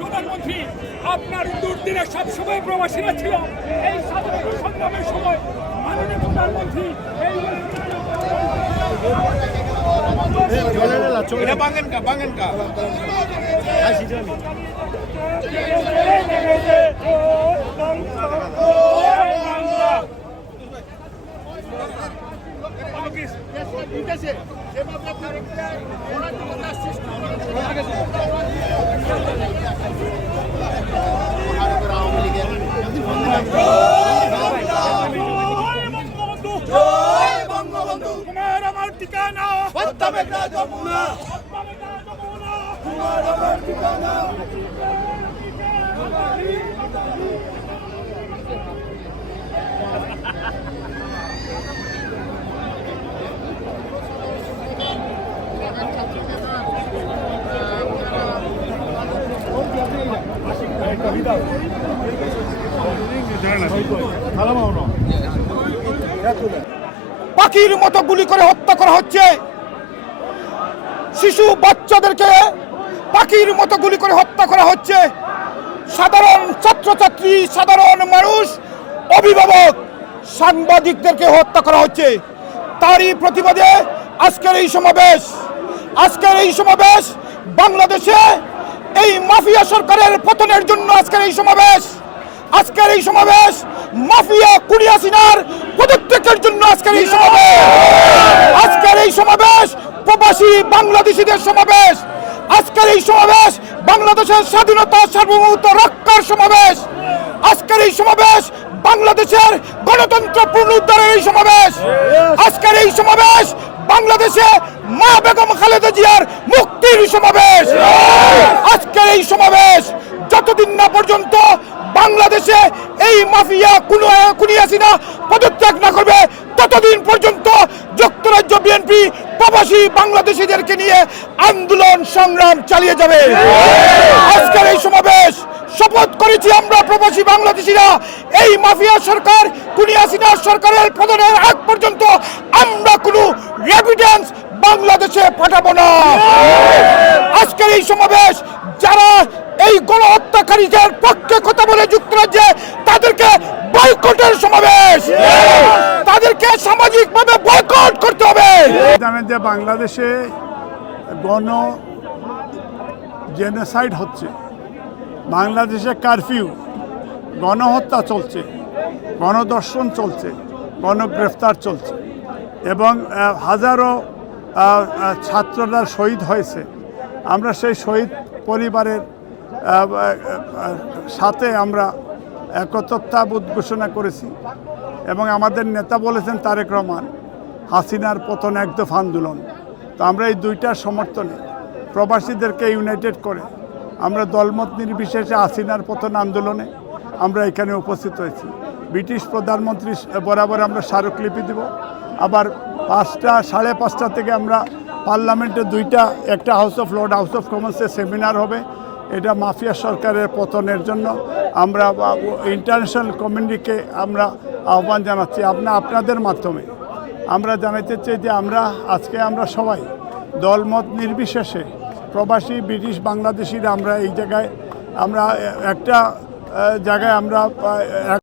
প্রধানমন্ত্রী আপনার দুর্দিনে সবসময় প্রবাসীরা ছিল এই স্বাধীনতা সংগ্রামের সময় মাননীয় প্রধানমন্ত্রী তোমার আমার ঠিকানা পাখির মতো গুলি করে হত্যা করা হচ্ছে, শিশু বাচ্চাদেরকে পাখির মতো গুলি করে হত্যা করা হচ্ছে, সাধারণ ছাত্রছাত্রী, সাধারণ মানুষ, অভিভাবক, সাংবাদিকদেরকে হত্যা করা হচ্ছে। তারই প্রতিবাদে আজকের এই সমাবেশ বাংলাদেশে এই মাফিয়া সরকারের পতনের জন্য আজকের এই সমাবেশ মাফিয়া কুড়ি হাসিনার পদত্যাগের জন্য আজকের এই সমাবেশ প্রবাসী বাংলাদেশিদের সমাবেশ, আজকের এই সমাবেশ বাংলাদেশের স্বাধীনতা সার্বভৌমত্ব রক্ষার সমাবেশ, আজকের এই সমাবেশ বাংলাদেশের গণতন্ত্র পুনরুদ্ধারের এই সমাবেশ, আজকের এই সমাবেশ বাংলাদেশে মা বেগম খালেদা জিয়ার মুক্তির সমাবেশ। আজকের এই সমাবেশ যতদিন না পর্যন্ত বাংলাদেশে এই মাফিয়া খুনি হাসিনা পদত্যাগ না করবে ততদিন পর্যন্ত যুক্তরাজ্য বিএনপি প্রবাসী বাংলাদেশিদেরকে নিয়ে আন্দোলন সংগ্রাম চালিয়ে যাবে। আজকের এই সমাবেশ শপথ করেছি আমরা প্রবাসী বাংলাদেশিরা, এই মাফিয়া সরকার খুনি হাসিনা সরকারের পতনের আগ পর্যন্ত আমরা কোনো রেমিটেন্স বাংলাদেশে পাঠাবো না। আজকের এই সমাবেশ যারা এই গণহত্যাকারীদের পক্ষে কথা বলে যুক্তরাজ্যে, তাদেরকে বয়কটের সমাবেশ, তাদেরকে সামাজিকভাবে বয়কট করতে হবে। জানেন যে বাংলাদেশে গণ জেনোসাইড হচ্ছে, বাংলাদেশে কারফিউ, গণহত্যা চলছে, গণধর্ষণ চলছে, গণগ্রেফতার চলছে এবং হাজারো ছাত্ররা শহীদ হয়েছে। আমরা সেই শহীদ পরিবারের সাথে আমরা একত্রতাবোধ ঘোষণা করেছি এবং আমাদের নেতা বলেছেন তারেক রহমান, হাসিনার পতন একদফা আন্দোলন। তো আমরা এই দুইটার সমর্থনে প্রবাসীদেরকে ইউনাইটেড করে আমরা দলমত নির্বিশেষে হাসিনার পতন আন্দোলনে আমরা এখানে উপস্থিত হয়েছি। ব্রিটিশ প্রধানমন্ত্রী বরাবর আমরা স্মারকলিপি দেব। আবার 5টা, 5:30 থেকে আমরা পার্লামেন্টে একটা house of lord, house of কমন্সে সেমিনার হবে। এটা মাফিয়া সরকারের পতনের জন্য আমরা ইন্টারন্যাশনাল কমিউনিটিকে আমরা আহ্বান জানাচ্ছি। আপনাদের মাধ্যমে আমরা জানাতে চাই যে আমরা সবাই দলমত নির্বিশেষে প্রবাসী ব্রিটিশ বাংলাদেশিরা আমরা এই জায়গায় একটা জায়গায় আমরা